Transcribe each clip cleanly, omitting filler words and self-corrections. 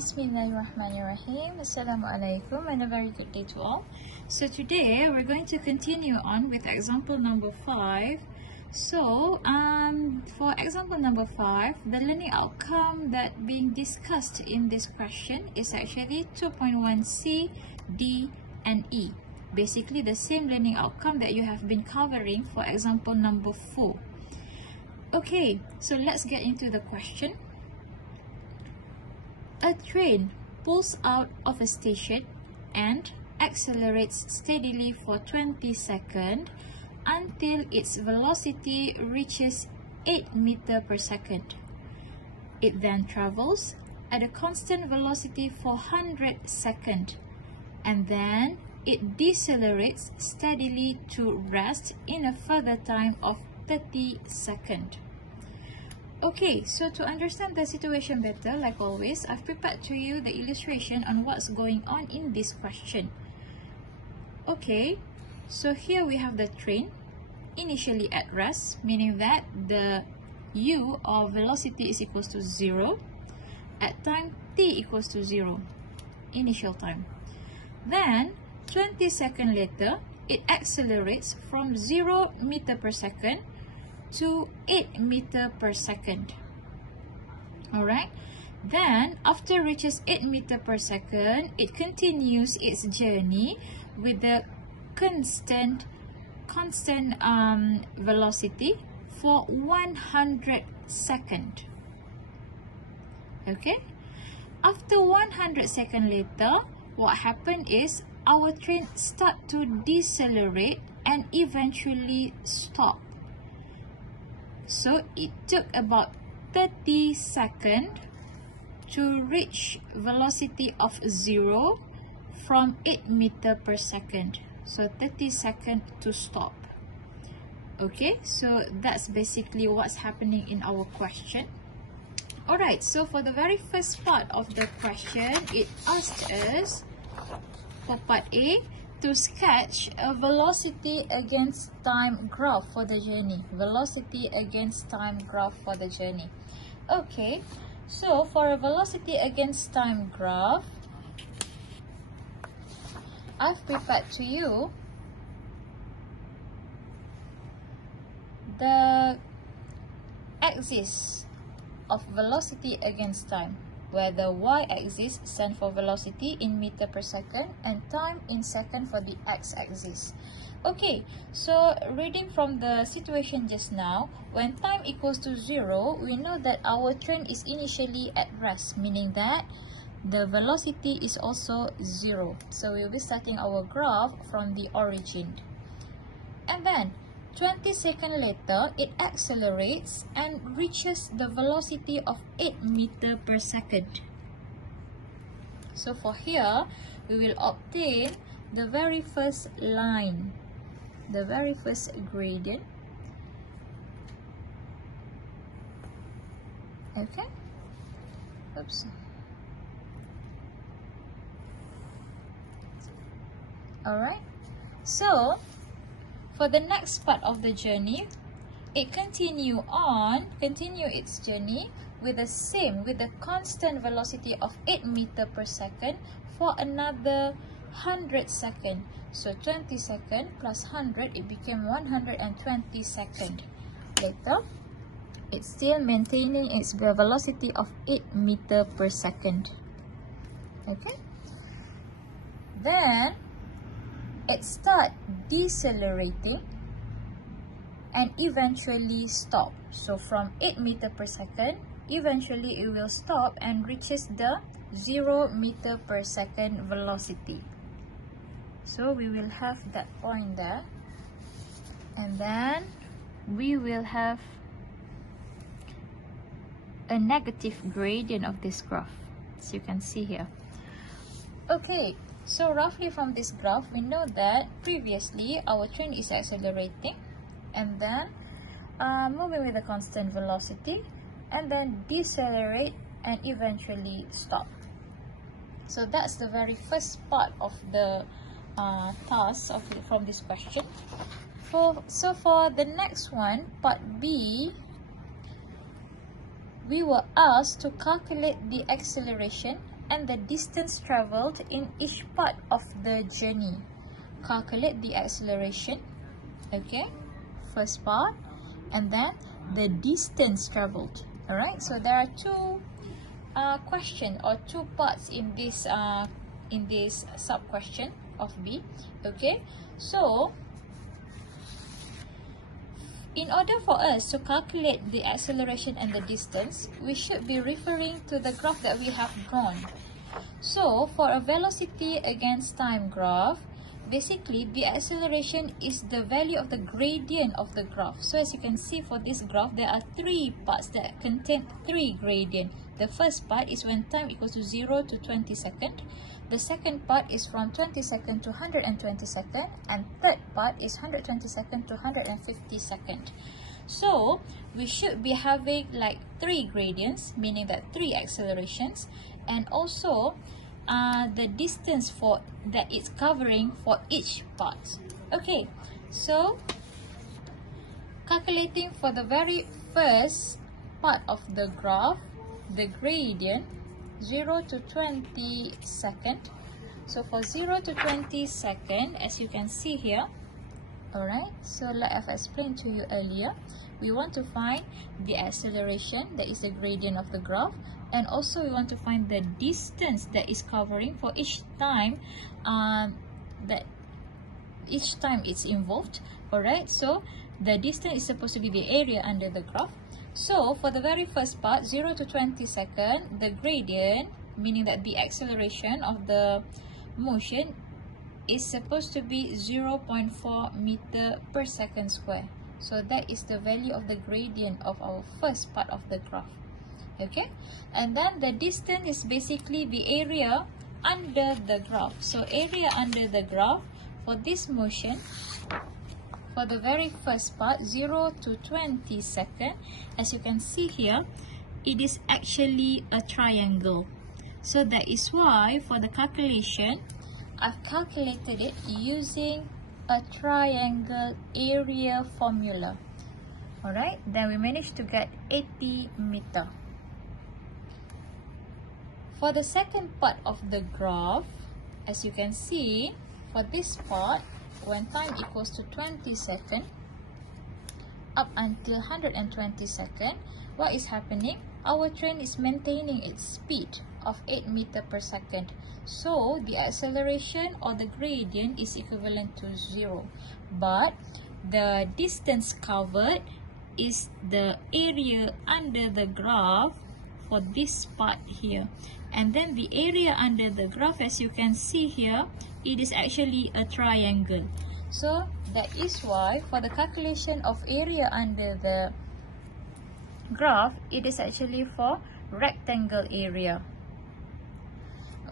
Bismillahirrahmanirrahim. Assalamualaikum and a very good day to all. So today we're going to continue on with example number 5. So for example number 5, the learning outcome that being discussed in this question is actually 2.1c, D and E. Basically the same learning outcome that you have been covering for example number 4. Okay, so let's get into the question. A train pulls out of a station and accelerates steadily for 20 seconds until its velocity reaches 8 meters per second. It then travels at a constant velocity for 100 seconds and then it decelerates steadily to rest in a further time of 30 seconds. Okay, so to understand the situation better, like always, I've prepared to you the illustration on what's going on in this question. Okay, so here we have the train initially at rest, meaning that the u or velocity is equals to 0 at time t equals to 0, initial time. Then 20 seconds later, it accelerates from 0 meter per second to 8 meter per second. Alright, then after reaches 8 meter per second, it continues its journey with the constant velocity for 100 seconds. Okay, after 100 seconds later, what happened is our train start to decelerate and eventually stop. So it took about 30 seconds to reach velocity of 0 from 8 meter per second. So 30 seconds to stop. Okay, so that's basically what's happening in our question. Alright, so for the very first part of the question, it asked us, for part A, to sketch a velocity against time graph for the journey. Velocity against time graph for the journey. Okay, so for a velocity against time graph, I've prepared to you the axis of velocity against time, where the y-axis stands for velocity in meter per second and time in second for the x-axis. Okay, so reading from the situation just now, when time equals to 0, we know that our train is initially at rest, meaning that the velocity is also 0. So we'll be starting our graph from the origin. And then 20 seconds later, it accelerates and reaches the velocity of 8 meters per second. So for here, we will obtain the very first line, the very first gradient. Okay. Oops. Alright. So for the next part of the journey, it continue its journey with the constant velocity of 8 meters per second for another 100 seconds. So 20 seconds plus 100, it became 120 seconds. Later, it's still maintaining its velocity of 8 meters per second. Okay. Then it starts decelerating and eventually stop. So from 8 meters per second, eventually it will stop and reaches the 0 meter per second velocity. So we will have that point there, and then we will have a negative gradient of this graph, as you can see here. Okay, so roughly from this graph, we know that previously our train is accelerating and then moving with a constant velocity and then decelerate and eventually stop. So that's the very first part of the task from this question. So for the next one, part B, we were asked to calculate the acceleration and the distance traveled in each part of the journey. Calculate the acceleration, okay, first part, and then the distance traveled. Alright, so there are two question or two parts in this sub question of B. Okay, so in order for us to calculate the acceleration and the distance, we should be referring to the graph that we have drawn. So for a velocity against time graph, basically the acceleration is the value of the gradient of the graph. So as you can see for this graph, there are three parts that contain three gradients. The first part is when time equals to 0 to 20 seconds. The second part is from 20 seconds to 120 seconds. And third part is 120 seconds to 150 seconds. So we should be having like three gradients, meaning that three accelerations, and also the distance for that it's covering for each part. Okay, so calculating for the very first part of the graph, the gradient 0 to 20 second. So for 0 to 20 second, as you can see here, alright, so like I've explained to you earlier, we want to find the acceleration, that is the gradient of the graph, and also we want to find the distance that is covering for each time it's involved. Alright, so the distance is supposed to be the area under the graph. So for the very first part, 0 to 20 second, the gradient, meaning that the acceleration of the motion, is supposed to be 0.4 meter per second square. So that is the value of the gradient of our first part of the graph. Okay, and then the distance is basically the area under the graph. So area under the graph for this motion, for the very first part, 0 to 20 seconds, as you can see here, it is actually a triangle. So that is why for the calculation, I've calculated it using a triangle area formula. Alright, then we managed to get 80 meter. For the second part of the graph, as you can see, for this part, when time equals to 20 seconds, up until 120 seconds, what is happening? Our train is maintaining its speed of 8 meter per second. So the acceleration or the gradient is equivalent to 0. But the distance covered is the area under the graph for this part here. And then the area under the graph, as you can see here, it is actually a triangle. So that is why for the calculation of area under the graph, it is actually for rectangle area.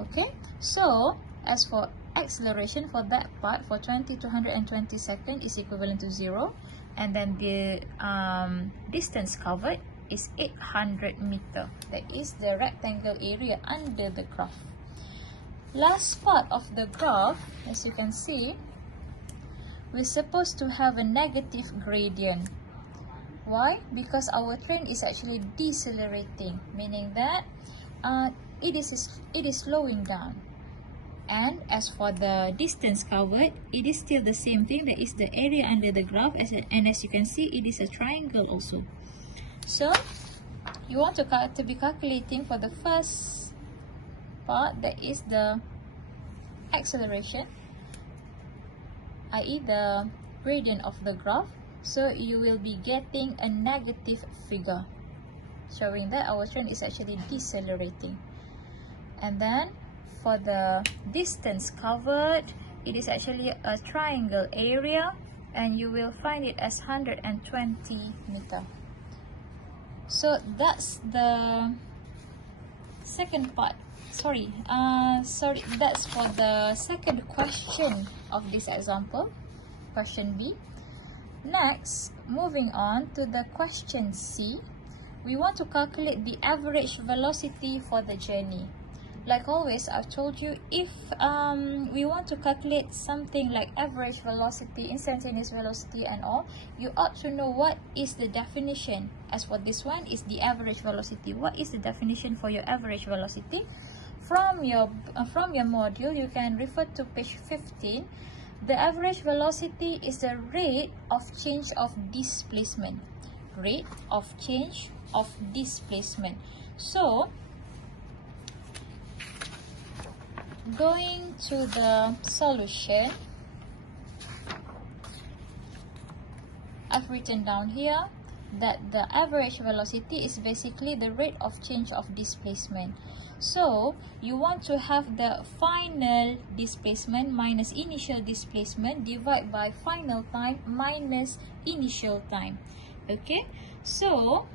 Okay, so as for acceleration for that part, for 20 to 120 seconds is equivalent to 0. And then the distance covered is 800 meter. That is the rectangle area under the graph. Last part of the graph, as you can see, we're supposed to have a negative gradient. Why? Because our train is actually decelerating, meaning that it is slowing down. And as for the distance covered, it is still the same thing, that is the area under the graph, and as you can see, it is a triangle also. So you want to be calculating for the first part, that is the acceleration, i.e. the gradient of the graph. So you will be getting a negative figure, showing that our train is actually decelerating. And then for the distance covered, it is actually a triangle area, and you will find it as 120 meter. So that's the second part. That's for the second question of this example, question B. Next, moving on to the question C, we want to calculate the average velocity for the journey. Like always, I've told you, if we want to calculate something like average velocity, instantaneous velocity and all, you ought to know what is the definition. As for this one, is the average velocity. What is the definition for your average velocity? from your module, you can refer to page 15. The average velocity is the rate of change of displacement. Rate of change of displacement. So, going to the solution, I've written down here that the average velocity is basically the rate of change of displacement. So, you want to have the final displacement minus initial displacement divided by final time minus initial time. Okay, so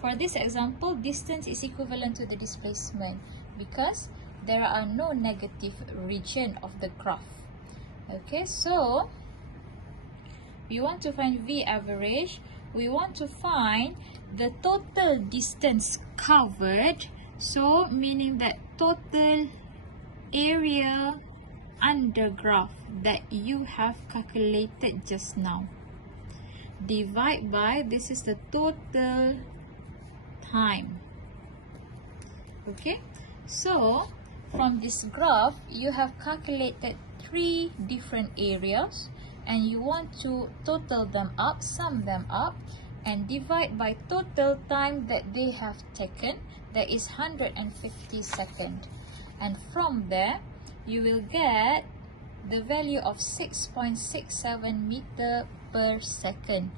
for this example, distance is equivalent to the displacement because there are no negative region of the graph. Okay, so we want to find V average. We want to find the total distance covered. So, meaning that total area under graph that you have calculated just now. Divide by, this is the total time. Okay, so from this graph, you have calculated 3 different areas and you want to total them up, sum them up, and divide by total time that they have taken, that is 150 seconds. And from there, you will get the value of 6.67 meter per second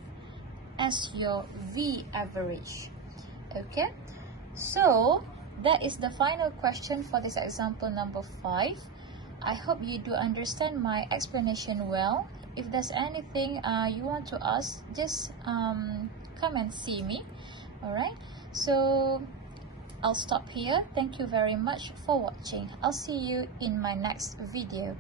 as your V average. Okay, so that is the final question for this example number 5. I hope you do understand my explanation well. If there's anything you want to ask, just come and see me. Alright, so I'll stop here. Thank you very much for watching. I'll see you in my next video.